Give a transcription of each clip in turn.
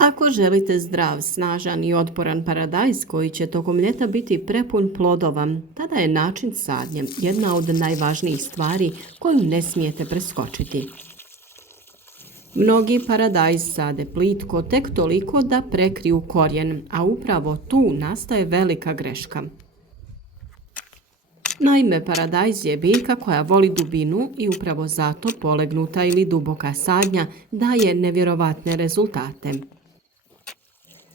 Ako želite zdrav, snažan i otporan paradajz koji će tokom ljeta biti prepun plodova, tada je način sadnje jedna od najvažnijih stvari koju ne smijete preskočiti. Mnogi paradajz sade plitko tek toliko da prekriju korijen, a upravo tu nastaje velika greška. Naime, paradajz je biljka koja voli dubinu i upravo zato polegnuta ili duboka sadnja daje nevjerovatne rezultate.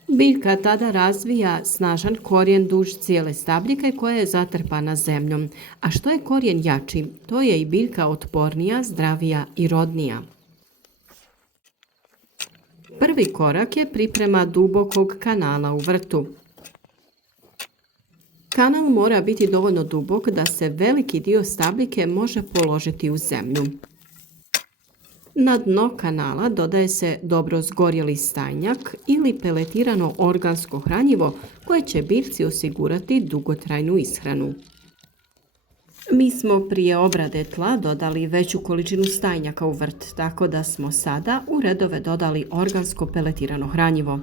Biljka tada razvija snažan korijen duž cijele stabljike koja je zatrpana zemljom, a što je korijen jači, to je i biljka otpornija, zdravija i rodnija. Prvi korak je priprema dubokog kanala u vrtu. Kanal mora biti dovoljno dubok da se veliki dio stabljike može položiti u zemlju. Na dno kanala dodaje se dobro zgorjeli stajnjak ili peletirano organsko hranjivo koje će biljci osigurati dugotrajnu ishranu. Mi smo prije obrade tla dodali veću količinu stajnjaka u vrt, tako da smo sada u redove dodali organsko peletirano hranjivo.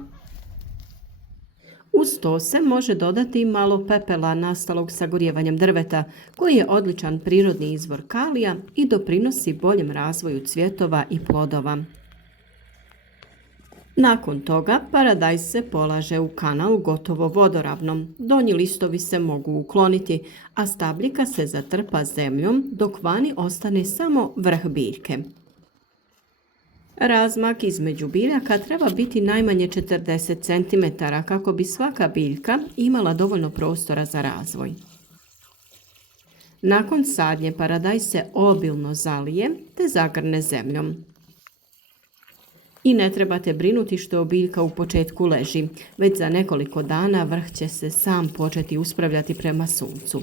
Uz to se može dodati malo pepela nastalog sagorijevanjem drveta, koji je odličan prirodni izvor kalija i doprinosi boljem razvoju cvjetova i plodova. Nakon toga paradajz se polaže u kanal gotovo vodoravno. Donji listovi se mogu ukloniti, a stabljika se zatrpa zemljom dok vani ostane samo vrh biljke. Razmak između biljaka treba biti najmanje 40 cm kako bi svaka biljka imala dovoljno prostora za razvoj. Nakon sadnje paradajz se obilno zalije te zagrne zemljom. I ne trebate brinuti što biljka u početku leži, već za nekoliko dana vrh će se sam početi uspravljati prema suncu.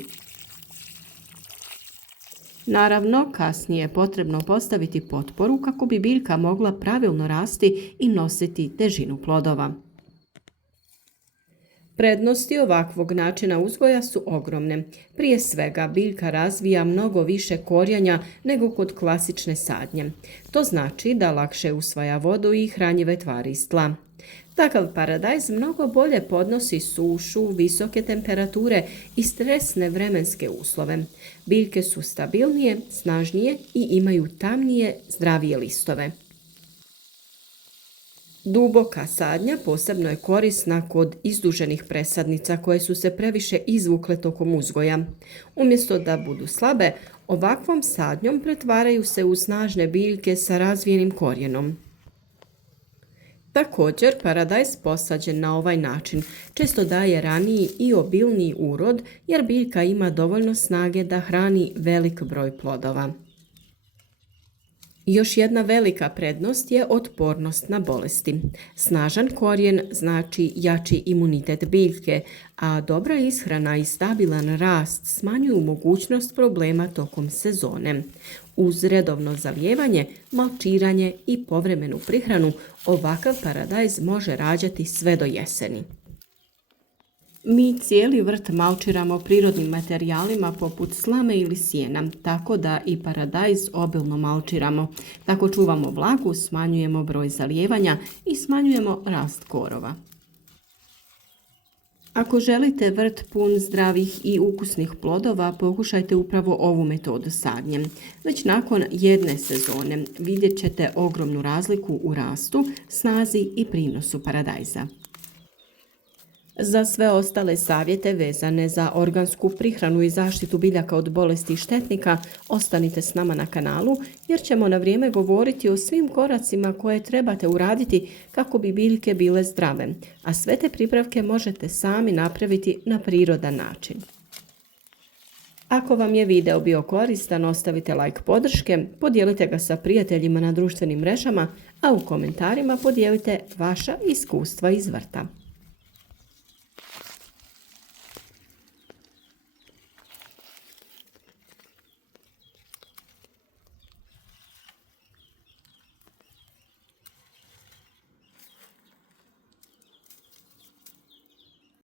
Naravno, kasnije je potrebno postaviti potporu kako bi biljka mogla pravilno rasti i nositi težinu plodova. Prednosti ovakvog načina uzgoja su ogromne. Prije svega, biljka razvija mnogo više korijenja nego kod klasične sadnje. To znači da lakše usvaja vodu i hranjive tvari iz tla. Takav paradajz mnogo bolje podnosi sušu, visoke temperature i stresne vremenske uslove. Biljke su stabilnije, snažnije i imaju tamnije, zdravije listove. Duboka sadnja posebno je korisna kod izduženih presadnica koje su se previše izvukle tokom uzgoja. Umjesto da budu slabe, ovakvom sadnjom pretvaraju se u snažne biljke sa razvijenim korijenom. Također, paradajz posađen na ovaj način često daje raniji i obilniji urod jer biljka ima dovoljno snage da hrani velik broj plodova. Još jedna velika prednost je otpornost na bolesti. Snažan korijen znači jači imunitet biljke, a dobra ishrana i stabilan rast smanjuju mogućnost problema tokom sezone. Uz redovno zalijevanje, malčiranje i povremenu prihranu, ovakav paradajz može rađati sve do jeseni. Mi cijeli vrt malčiramo prirodnim materijalima poput slame ili sjena, tako da i paradajz obilno malčiramo. Tako čuvamo vlagu, smanjujemo broj zalijevanja i smanjujemo rast korova. Ako želite vrt pun zdravih i ukusnih plodova, pokušajte upravo ovu metodu sadnje. Već nakon jedne sezone vidjet ćete ogromnu razliku u rastu, snazi i prinosu paradajza. Za sve ostale savjete vezane za organsku prihranu i zaštitu biljaka od bolesti i štetnika, ostanite s nama na kanalu jer ćemo na vrijeme govoriti o svim koracima koje trebate uraditi kako bi biljke bile zdrave, a sve te pripravke možete sami napraviti na prirodan način. Ako vam je video bio koristan, ostavite like podrške, podijelite ga sa prijateljima na društvenim mrežama, a u komentarima podijelite vaša iskustva iz vrta.